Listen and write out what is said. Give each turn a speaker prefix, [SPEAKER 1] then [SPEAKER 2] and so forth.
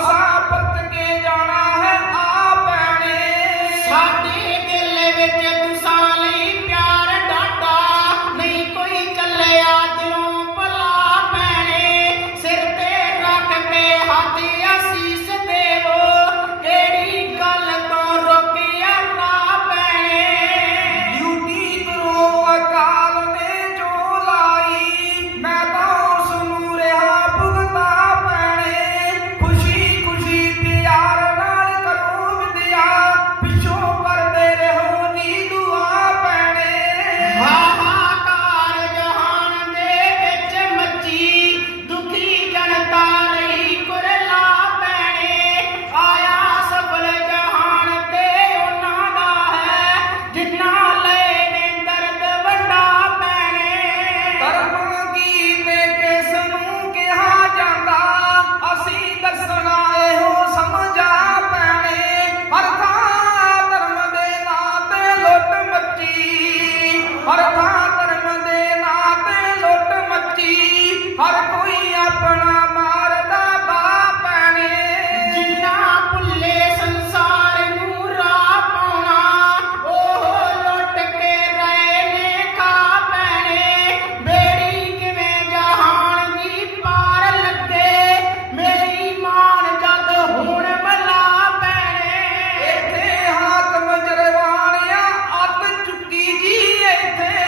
[SPEAKER 1] Gaza. este